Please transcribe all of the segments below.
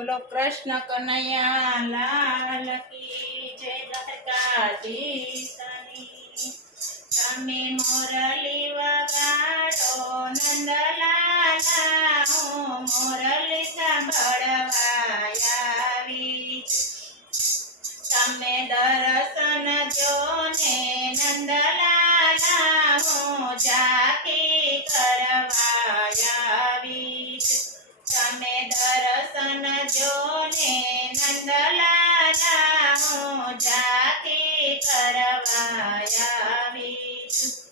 બોલો કૃષ્ણ કનૈયા, લાલ જય દ્વારકાધીશની તમે મોરલી વગાડો, નંદલાલા, હું મોરલી સાંભળવા આવી તમે દર્શન જો ને નંદલાલા, હું જાતી કરવા દર્શન જો ને નંદલાલા હું જાતે કરવા આવી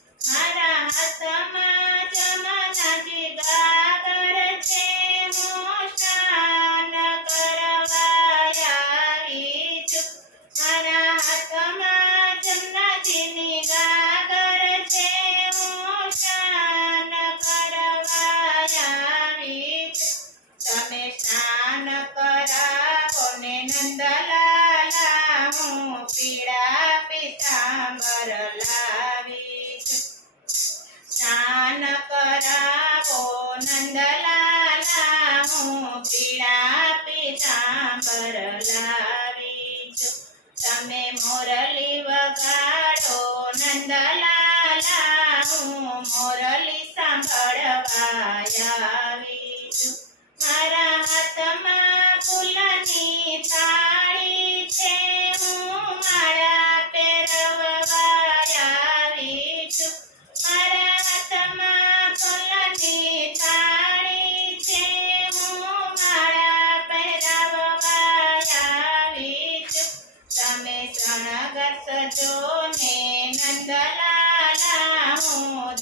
મોરલી સાંભળવા. આવી મારા હાથમાં ફૂલની થાળી છે હું પહેરવા આવી છું મારા ફૂલની થાળી છે હું પહેરવા આવી છું તમે શણગર સજો ને નંદલાલા હું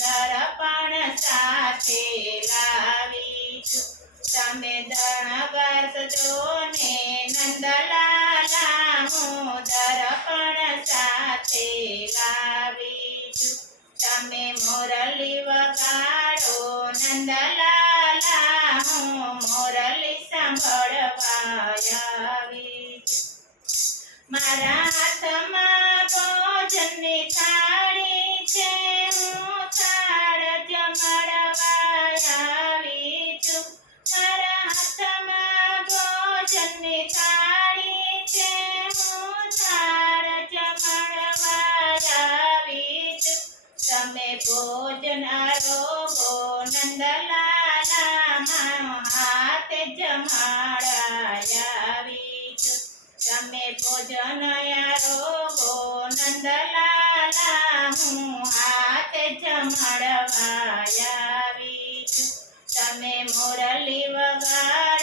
સાથે લાવી છું તમે સજો ને નંદલાલા હું દર્પણ સાથે લાવી છું તમે મોરલી વગાડો નંદલાલા હું મોરલી સાંભળવા આવી છું મારા હાથમાં ભોજન થાળી છે હું થાળ જમણવા આવી છું છે આવી છું તમે ભોજન આરોગો નંદલાલા હાથ જમાડાયા આવી તમે ભોજન આરોગો નંદલાલા હું હાથ જમાડવા આવી છું. તમે મોરલી વગાડો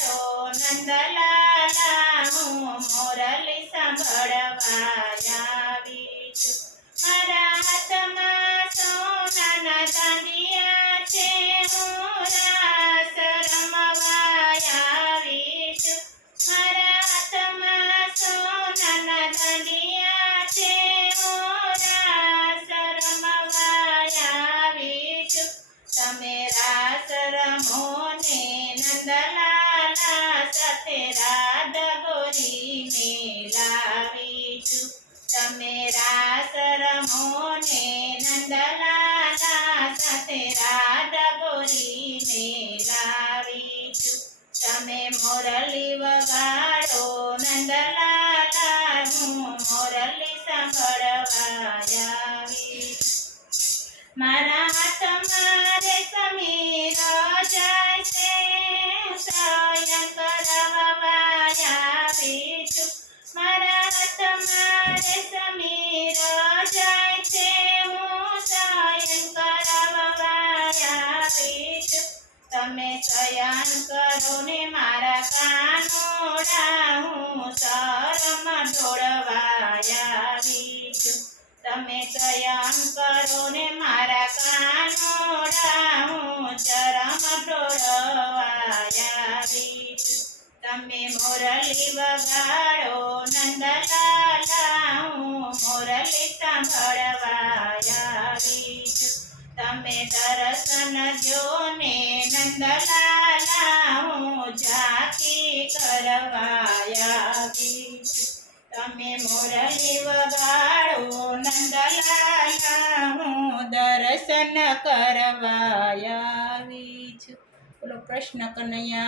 તમે રાસ રમો ને નંદલાલા સાથે રાધા ગોરી મેલાવી છું તમે રાસ રમો ને નંદલાલા સાથે રાધા ગોરી મેલાવી છું તમે મોરલી વગાડો નંદલાલા હું મોરલી સાંભળવા આવી મારા હાથમાં તમે શયન કરો ને મારા કાનોડા, હું શરમ ઢોળવાયા છું તમે શયન કરો ને મારા કાનોડા, હું શરમ ઢોળવાયા છું તમે મોરલી વગાડો, નંદલાલા, હું મોરલી સાંભળવા તમે દર્શન જો ને નંદલાલા, હું જાતી કરવા તમે મોરલી વગાડો, નંદલાલા, હું દર્શન કરવા આવી છું બોલો કૃષ્ણ કનૈયા.